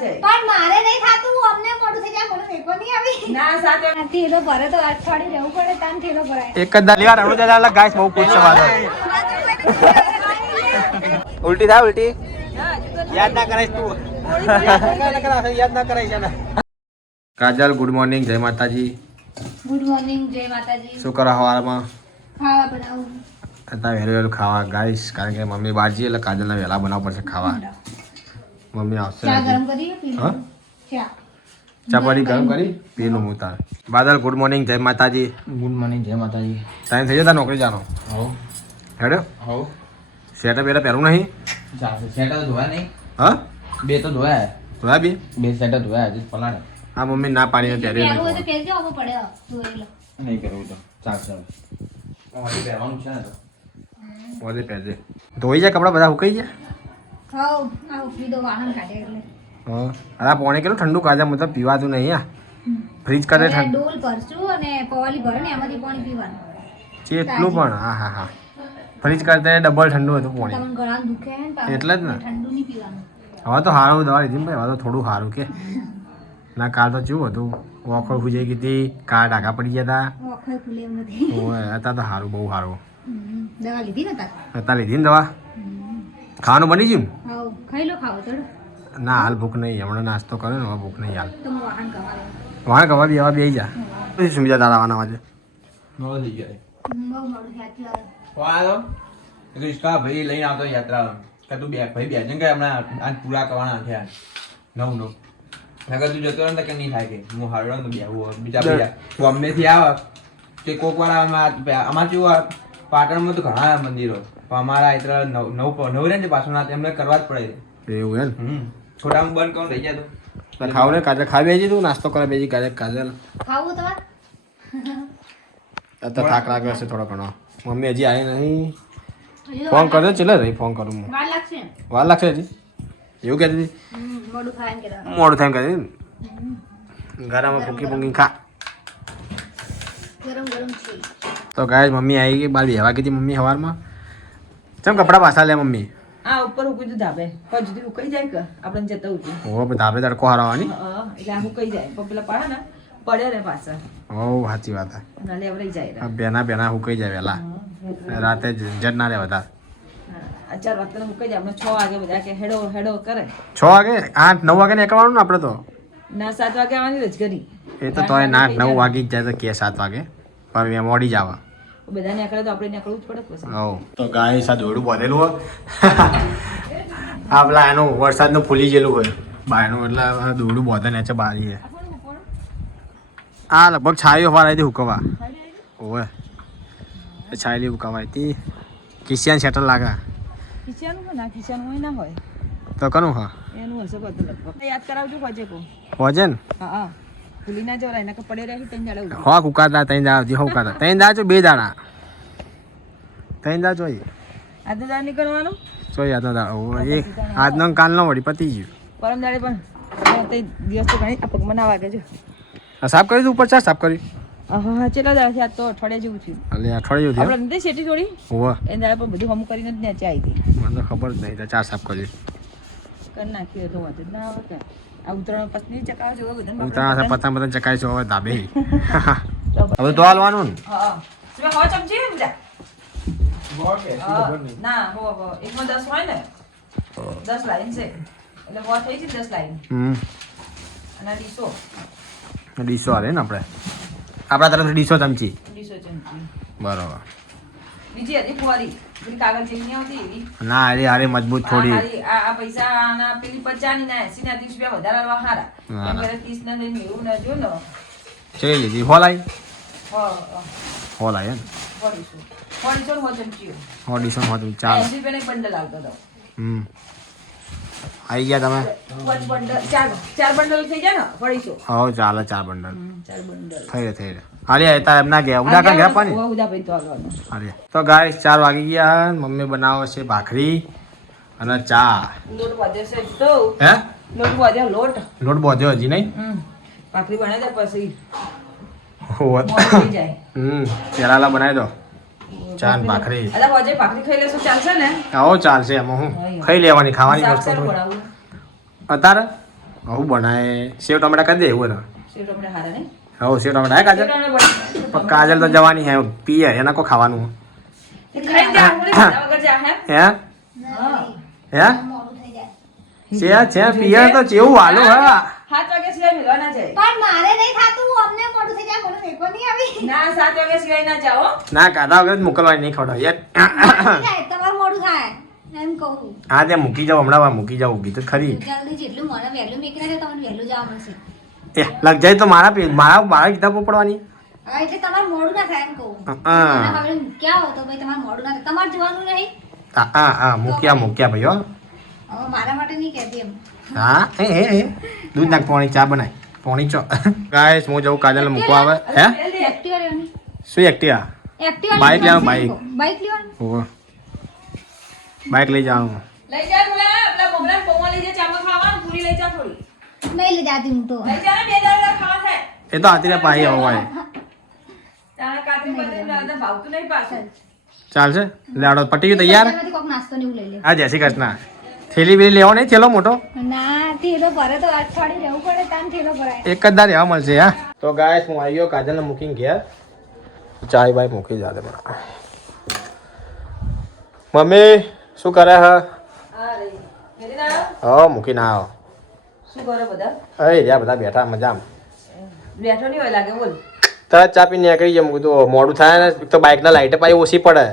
છે પણ મારે નહીં થાતું અમને મોડું થઈ જાય મને મેકો નહીં આવી ના સાચો થેલો ભરે તો અઠવાડિયું રહેવું પડે તાન થેલો ભરાય એક જ દાલિયા રણો દાદા ગાઈસ બહુ પૂછ સવાલ ઉલટી થાય ઉલટી યાદ ના કરાઈશ તું યાદ ના કરાઈશ ને કાજલ ગુડ મોર્નિંગ જય માતાજી ગુડ મોર્નિંગ જય માતાજી શું કરો હવારમાં ખાવા બનાવું અત્યારે વહેલું વહેલું ખાવા ગાઈશ કારણ કે મમ્મી બહાર જઈએ એટલે કાજલને વહેલા બનાવવું પડશે ખાવા મમ્મી આવશે ચા ગરમ કરી હા ચા ચાપાડી ગરમ કરી પીનું હું તાર બાદલ ગુડ મોર્નિંગ જય માતાજી ગુડ મોર્નિંગ જય માતાજી ટાઈમ થઈ જતા નોકરી જાનો હો હેડો હો શેટર બેટા પહેરું નહીં સેટર ધોયા નહીં હા બે તો ધોયા ધોયા બે સેટર ધોયા હજી પલાળે હા મમ્મી ના પાડી ત્યારે પહેરવું હોય તો પહેરજો આવું પડે ધોયેલો નહીં કરવું તો ચાલશે હજી પહેરવાનું છે ને તો વધે પહેરજે ધોઈ જાય કપડા બધા સુકાઈ જાય હાઉ આ ઉફરી દો વાહન કાઢે એટલે હા અરે પોણે કેટલું ઠંડુ કાજા મતલબ પીવાતું નહીં આ ફ્રીજ કરે હવે ઠંડુ ડોલ ભરશું અને પવાલી ભરે ને એમાંથી પાણી પીવાનું છે એટલું પણ હા હા હા ફ્રીજ કરતા ડબલ ઠંડુ હતું પોણે તમને ગળામાં દુખે ને તો એટલે જ ને. ઠંડુ નહીં પીવાનું હવે તો સારું દવા લીધી ને ભાઈ હવે તો થોડું સારું કે ના કાલ તો કેવું હતું ઓખળ ફૂજાઈ ગઈ હતી કા ડાઘા પડી ગયા ઓખળ ખુલે એમ નથી હતા ઓય અત્યારે તો સારું બહુ સારું દવા લીધી ને તાર અત્યારે લીધી ને દવા ખાવાનું બની ગયું હાઉ ખાઈ લો ખાવો ચડો ના હાલ ભૂખ નહીં હમણાં નાસ્તો કર્યો ને હવે ભૂખ નહીં હાલ તો હું વાહન કમાવે વાણ કવા બી હવે બે જા પછી સુમિજા દાદા આવવાના આજે નવો થઈ ગયા બહુ મોડું થયા વાળો રિસ્કા ભાઈ લઈને આવતો યાત્રા કે તું બે ભાઈ બે જણ કે હમણાં આજ પૂરા કરવાના થયા નવ નગર તું જતો રહે ને કે નહીં થાય કે હું હારડો ને બેહું બીજા બીજા બોમ્બેથી આવે કે કોક વાર અમારે કેવું પાટણમાં તો ઘણા મંદિરો પણ અમારા એટલે નવ રહે ને પાછું ના એમને કરવા જ પડે એવું એમ છોટામાં બંધ કરું રહી જાય તો ખાવ ને કાજલ ખાઈ બેજી તું નાસ્તો કરે બેજી કાજલ કાજલ ખાવું તમારે અત્યારે થાક લાગ્યો હશે થોડો ઘણો મમ્મી હજી આવી નહીં હજી તો ફોન કર્યો ચલે રહી ફોન કરું હું વાર લાગશે ને વાર લાગશે હજી એવું કહેતી હતી મોડું ખાય ને કહેતા મોડું થાય કહેતી ને ગરામાં ફૂકી ફૂકી ખા ગરમ ગરમ છે તો ગાય મમ્મી આવી ગઈ બાર બેહવા કીધી મમ્મી સવારમાં ચમ કપડાં પાછા લે મમ્મી આ ઉપર ઉકઈ દઉં ધાબે પણ જુદી ઉકઈ જાય કે આપણે જતા ઉઠી ઓ ધાબે તડકો હારવાની એટલે આ ઉકઈ જાય પણ પેલા પડે ને પડે ને પાછા ઓ સાચી વાત અને લેવરાઈ જાય બેના બેના હુકાઈ જાય વહેલા રાતે જડ ના રહે વધારે 4 વાગે ઉકઈ જાય આપણે 6 વાગે બધા કે હેડો હેડો કરે 6 વાગે 8 9 વાગે નીકળવાનું ને આપણે તો ના 7 વાગે આવવાની રજગરી એ તો તોય ના 9 વાગી જ જાય તો કે 7 વાગે પણ એ મોડી જ આવે બધા નીકળે તો આપણે નીકળવું જ પડે પછી હો તો ગાય સા દોડું બોધેલું હોય આ પેલા એનું વરસાદનું ફૂલી ગયેલું હોય બાયનું એટલે આ દોડું બોધે ને છે બારી આ લગભગ છાયો વાર આવી હુકવા ઓવે એ છાયલી હુકવા હતી કિસિયાન સેટલ લાગે ખીચાનું હોય ના ખીચાનું હોય ના હોય તો કનું હા એનું હશે બધું લગભગ યાદ કરાવજો હોજે કો હોજે ને હા ભૂલી ના જવરાય નકર પડે રહી તઈ જાડે હો કુકાતા તઈ દા હો કુકાતા તઈ દા છો બે દાડા તઈ દા જોઈ આજે દાડ નીકળવાનું જોઈ આજનો દાડો એ આજનો કાલનો વળી પતી ગયું પરમ દાડે પણ તે દિવસ તો ઘણી આ પગમાં ના વાગે છે સાફ કરી તું ઉપર ચા સાફ કરી હા ચેલા દાડ થયા તો અઠવાડિયા જેવું થયું એટલે અઠવાડિયું થયું આપણે નથી શેટી થોડી હોવા એ દાડે પણ બધું હમ કરીને જ નેચે આવી હતી મને તો ખબર જ નહીં તો ચા સાફ કરી કરી નાખ્યું તો વાંધો જ ના આવે કે આ ઉતરણ પત્ની ચકાવ જો બધા ઉતારા પતંગ પતંગ ચકાઈશું હવે ધાબે હવે તો હાલવાનું ને હા તમે હો ચમચી ને બધા ના હો એકમાં 10 હોય ને 10 લાઈન છે એટલે હો થઈ છે 10 લાઈન અને ડીશો હાલે ને આપણે આપણા તરફથી ડીશો ચમચી 200 ચમચી બરોબર બીજી હતી ફુવારી પેલી કાગળ જેવી નહીં આવતી એવી ના અરે અરે મજબૂત થોડી આ પૈસા આના પેલી 50 ના 80 ના 30 રૂપિયા વધારે આલવા હારા કેમ કે 30 ના લઈને એવું ના જો ને ચલી લીધી હોલાઈ હા હોલાઈ એમ ફોડીસો હો ચમચીઓ ડીશો હોતું ચાલ 80 રૂપિયા બંડલ આવતો હતો આવી ગયા તમે બંડલ ચાર બંડલ થઈ જાય ને ફોડીસો હો ચાલે 4 બંડલ 4 બંડલ થઈ રહે હાલી તા એમ ના ગયા ઉડા કાં ગયા પાણી ઉદા ભાઈ તો આગળ હાલી તો ગાય 4 વાગી ગયા મમ્મી બનાવે છે ભાખરી અને ચા લોટ વધે છે તો હે લોટ વધે લોટ બોધ્યો હજી નહીં ભાખરી બનાવી દે પછી હોત મોડી થઈ જાય પેલાલા બનાવી દો ચા ને ભાખરી અલા હોજે ભાખરી ખાઈ લેશું ચાલશે ને આવો ચાલશે એમાં હું ખાઈ લેવાની ખાવાની વસ્તુ સારું બનાવું અત્યારે હું બનાય સેવ ટમેટા કરી દે એવું ને સેવ ટમેટા હારા નહીં હો સેવ ટમેટા હે કાજલ સેવ ટમેટા પણ કાજલ તો જવાની હે પીએ એના કો ખાવાનું ખાઈ જા હું ખાધા વગર જા હે હે હે મોડું થઈ જાય છે પીએ તો જેવું હાલો હા 7 વાગ્યા સિવાય મિલવા ના જાય પણ મારે નહીં થાતું અમને મોડું થઈ જાય મને મેકો નહીં આવી ના 7 વાગ્યા સિવાય ના જાઓ ના કાધા વગર જ મોકલવાની નહીં ખવડાવ યાર થાય તમારું મોડું થાય એમ કહું હા ત્યાં મૂકી જાઓ હમણાં મૂકી જાઓ ઊભી તો ખરી જલ્દી જેટલું મને વહેલું મેકના છે તમને વહેલું જવા મળશે એ લગ જાય તો મારા કિતાબો પડવાની હા એટલે તમારું મોડું ના થાય એમ કહું હા અને હવે મૂક્યા હો તો ભાઈ તમારું મોડું ના થાય તમારે જોવાનું નહીં હા મૂક્યા ભાઈ હો હવે મારા માટે નહીં કહેતી એમ હા એ દૂધ નાખ પોણી ચા બનાય પોણી ચો ગાઈસ હું જવું કાજલ મૂકવા આવે હે એક્ટિવા લેવાની શું એક્ટિવા એક્ટિવા બાઈક લેવાનું બાઈક બાઈક લેવાનું ઓહો બાઈક લઈ જવાનું લઈ જા બોલા આપલા મમરા પૌવા લઈ જા ચામાં ખાવાનું પૂરી લઈ જા થોડી નહીં લઈ જાતી હું તો લઈ જા ને બે દાડા ખાવા થાય એ તો આતીને પાહી આવવાય તારા કાતરી પતરી ના ભાવતું નહીં પાછળ ચાલશે લેડો પટી ગયું તૈયાર બજારમાંથી કોક નાસ્તો ને એવું લઈ લે હા જય શ્રી કૃષ્ણ થેલી બેલી લેવો નહીં થેલો મોટો ના થેલો ભરે તો અઠવાડિયું રહેવું પડે તાન થેલો ભરાય એક જ દાર રહેવા મળશે હા તો ગાઈસ હું આવી ગયો કાજલને મૂકીને ઘેર ચાય બાય મૂકી જાતે મને મમ્મી શું કરે હ આ રે મેરી ના હો મૂકીને આવો શું કરે બધા અરે રહ્યા બધા બેઠા મજામાં બેઠો નહીં હોય લાગે બોલ તરત ચા પીને નીકળી જાય મૂકી તો મોડું થાય ને એક તો બાઇકના લાઇટ પાછી ઓછી પડે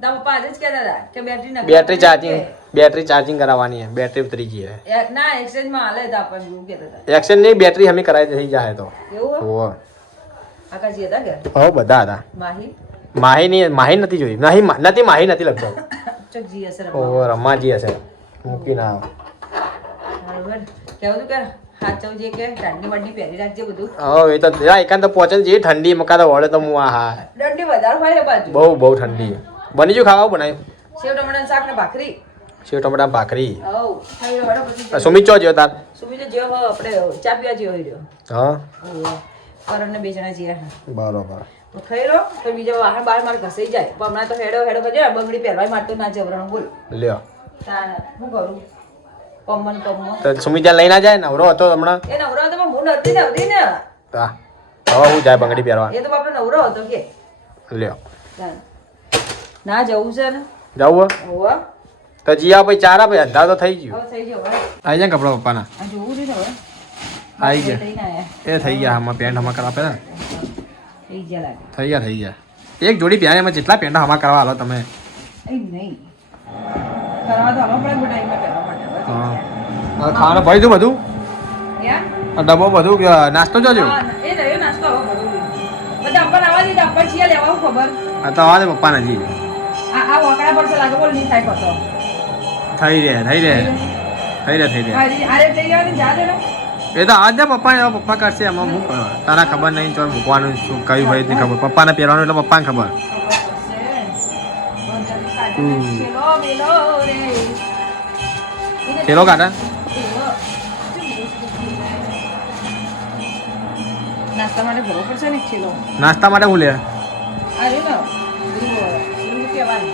તારા પપ્પા આજે જ કહેતા હતા કે બેટરી ના બેટરી ચાર્જિંગ કરાવવાની હે બેટરી ઉતરી ગઈ હે ના એક્સચેન્જ માં હાલે તો આપણને એવું કહેતા હતા એક્શન નહીં બેટરી હમી કરાવી થઈ જાય તો એવું ઓહો આકાશી હતા કે હો બધા હતા માહી માહી નથી જોઈ નથી માહી નથી લગતો ચોક જી હશે ઓહો રમાજી હશે મૂકીને આવો બરાબર કેવું તું કે હાચવ જે કે ઠંડી વંડી પહેરી રાખજે બધું હો એ તો એકાંત તો પહોંચે જે ઠંડી મકા તો વળે તો હું આ હા દંડી વધારે હોય એ બાજુ બહુ ઠંડી બની જો ખાવા બનાવ્યું સેવ ટમેટાનું શાક ને ભાખરી સેવ ટમેટા ભાખરી હવ ખાઈ વડો પછી સુમિત ચો જ્યો તાર સુમી તો જેવો આપણે ચા પીવા જેવો રહ્યો હા કરણ ને બે જણા જીયા બરોબર તો ખાઈ લો તો બીજા વાહન બાર માર ઘસાઈ જાય પણ હમણાં તો હેડો કરજે બંગડી પહેરવાય માટે ના જવરણ બોલ લ્યો તાર હું કરું પમ્મન તો સુમિત ત્યાં લઈ ના જાય નવરો હતો હમણાં એ નવરો હતો પણ હું નતી ને હતી ને હા હવે હું જાય બંગડી પહેરવા એ તો બાપડો નવરો હતો કે લ્યો ના જવું છે ને જવું હોવા તો જીયા ભાઈ ચારા ભાઈ અંધાર તો થઈ ગયું હવે થઈ ગયો હવે આવી જાય કપડા પપ્પાના આ જોવું છે ને હવે આવી ગયા થઈને આયા એ થઈ ગયા આમાં પેન્ટ હમા કરવા પેલા થઈ ગયા લાગે થઈ ગયા એક જોડી પહેરે એમાં જેટલા પેન્ટ હમા કરવા હાલો તમે એ નહીં કરવા તો હમણાં પડે ટાઈમમાં પહેરવા માટે હવે થઈ હા ગયા. ખાવાનું ભાઈ તું બધું યા? આ ડબ્બો બધું નાસ્તો જોજો હા, એ રહ્યો નાસ્તો હવે બધું બધા અપ્પર આવવા દીધા અપ્પર છીએ લેવા આવું ખબર આ તો આવા દે પપ્પા નથી આ વકડા પડશે લાગે બોલ નહીં થાય કતો થઈ રહે આરે થઈ જવાની જા દે ને એ તો આજ પપ્પા પપ્પા કરશે એમાં હું તારા ખબર નહીં ચોર મૂકવાનું શું કયું હોય નહીં ખબર પપ્પાને પહેરવાનું એટલે પપ્પાને ખબર થેલો કાઢા નાસ્તા માટે ભરવો પડશે ને ખેલો નાસ્તા માટે હું લે અરે ને શું કહેવાય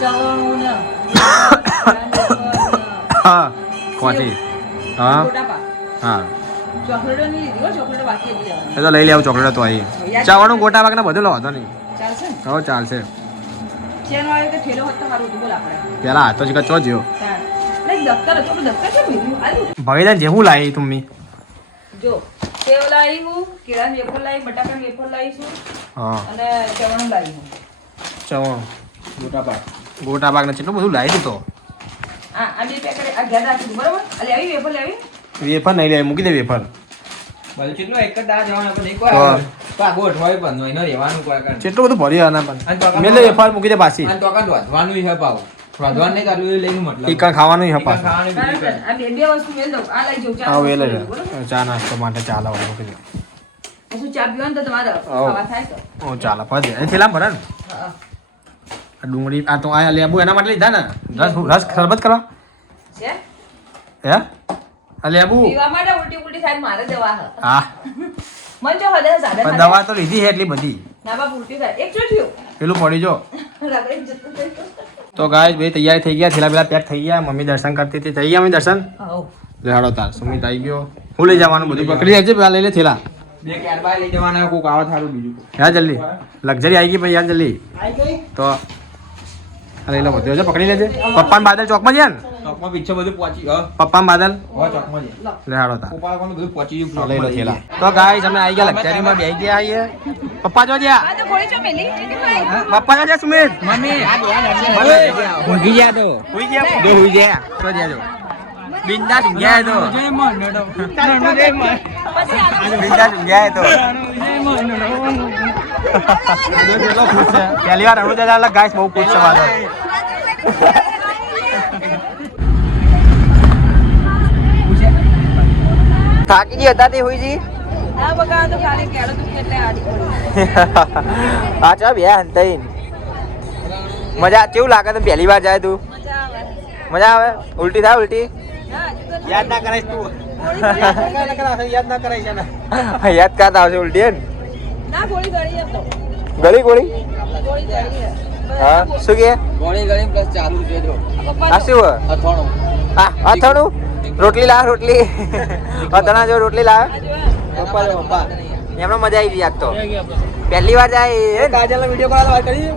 ચવણું ને હા કોટી હા ગોટાપા હા ચોકલેટો નહીં લીધી હો ચોકલેટો બાકી હતી લેવાની એ તો લઈ લેવું ચોકલેટ તો આવી ચાવાનું ગોટા વાગને બધું લો હતો નહીં ચાલશે ને હવે ચાલશે ચેન વાળો તો ઠેલો હોત તો સારું હતું બોલ આપણે પેલા હાથો ચીકા ચો જ્યો નહીં દફતર હતો પણ દફતર છે ભેગું આલ્યું ભગીદાન જેવું લાવી તુમ્મી જો સેવ લાવી હું કેળાની વેફર લાવી બટાકાની વેફર લાવીશું હા અને ચવણું લાવી હું ચવણ ગોટા પાક ને કેટલું બધું લાવી દીધો આ બે પેકેટ આ ઘેર રાખી દીધું બરાબર આ લેવી વેફર લેવી વેફર નહીં લે મૂકી દે વેફર બધું કેટલો એક જ દાડા જવાનું આપણે નહીં કોઈ આવે. તો આ ગોઠવાય પણ એનો રહેવાનું કોઈ કાંઈ. કેટલું બધું ભર્યું આના અને પણ તો મેં લે વેફર મૂકી દે પાછી અને તો કાંઈ વધવાનું ય હે પાવ વધવાનું નહીં કરવું એ લઈને મતલબ ઈકણ ખાવાનું ય ઈકણ પાછું ખાવાનું બીજું બરાબર. કાંઈ. આ બે વસ્તુ મેલ દઉં આ લઈ જાઉં ચા હા એ લઈ બરાબર? લે ચા નાસ્તો માટે ચા લાવવાનું મૂકી દે શું ચા પીવાનું તો તમારે ખાવા થાય તો ઓ ચાલે ફરી દે થેલા ભરે ને હા. આ ડુંગળી આ તો આ લેબુ એના માટે લીધા ને રસ શરબત કરવા છે હે આ લેબુ પીવા માટે ઉલટી ઉલટી થાય મારે દવા હે હા મન જો હદે સાદા પણ દવા તો લીધી છે એટલી બધી ના બાપ ઉલટી થાય એક જો થયું પેલું પડી જો રગડી જતું થયું તો ગાય ભાઈ તૈયાર થઈ ગયા થેલા પેલા પેક થઈ ગયા મમ્મી દર્શન કરતી હતી થઈ ગયા મમ્મી દર્શન આવો લે હાડો તાર સુમિત આવી ગયો હું લઈ જવાનું બધું પકડી લેજે પેલા લઈ લે થેલા બે ક્યારબાય લઈ જવાના કોક આવા થારું બીજું યાર જલ્દી લક્ઝરી આવી ગઈ ભાઈ યાર જલ્દી આવી ગઈ તો આ લઈ લો બધું જો પકડી લેજે પપ્પાન બાદલ ચોકમાં છે ને ચોકમાં પીછે બધું પહોંચી ગયો પપ્પાન બાદલ ચોકમાં જ લે હાડો તાર ઉપાડ કોનું બધું પહોંચી ગયું લઈ લો થેલા તો ગાઈસ અમે આવી ગયા લક્ઝરીમાં બેહી ગયા આઈએ પપ્પા જો જ્યા આ તો ગોળી ચો મેલી પપ્પા જો જ્યા સુમિત મમ્મી ઊંઘી ગયા તો હુઈ ગયા જો હુઈ ગયા તો જ્યા જો બિંદાસ ઊંઘ્યા તો પછી આ બિંદાસ ઊંઘ્યા તો પહેલી વાર રણુ દાદા ગાઈસ બહુ ખુશ છે મારો થાકી ગઈ હતા તે હુઈજી આ બગા તો ખાલી કેળો દુખી એટલે આડી પડી આ ચા બે હંતઈન મજા કેવું લાગે તને પહેલી વાર જાય તું મજા આવે મજા આવે ઉલટી થાય ઉલટી ના હજુ તો યાદ ના કરાઈશ તું યાદ ના કરાય છે ને યાદ કાત આવશે ઉલટી હે ને ના ગોળી ગળી એમ તો ગળી ગોળી ગોળી ગળી હા શું કે ગોળી ગળી પ્લસ ચાલુ છે જો આ શું અથાણું હા અથાણું રોટલી લાવ રોટલી અથાણા જો રોટલી લાવ પપ્પા જો પપ્પા એમનો મજા આવી ગઈ આજ તો પહેલી વાર જાય હે ને? કાજલનો વિડિયો કોલ આતો વાત કરી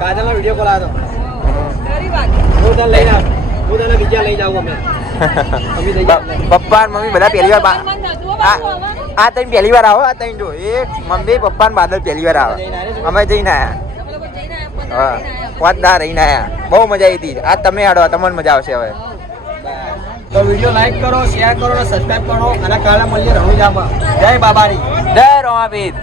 કાજલનો વિડિયો કોલ આતો ગરી વાગી હું તને લઈને આવ હું તને બીજા લઈ જાઉં અમે અમે લઈ જાવ પપ્પા ને મમ્મી બધા પહેલી વાર મન નતું આ બાબુ આવવાનું આ તઈ પહેલી વાર આવો આ તઈ જો એક મમ્મી પપ્પા ને બાદલ પહેલી વાર આવે અમે જઈને આયા તમે લોકો જઈને આયા હા પણ પાંચ દા રહીને આયા બહુ મજા આવી હતી આ તમે હાડો તમને મજા આવશે હવે તો વિડિયો લાઈક કરો શેર કરો અને સબસ્ક્રાઇબ કરો અને કાલે મળીએ રણુજામાં જય બાબારી જય રોમાપીર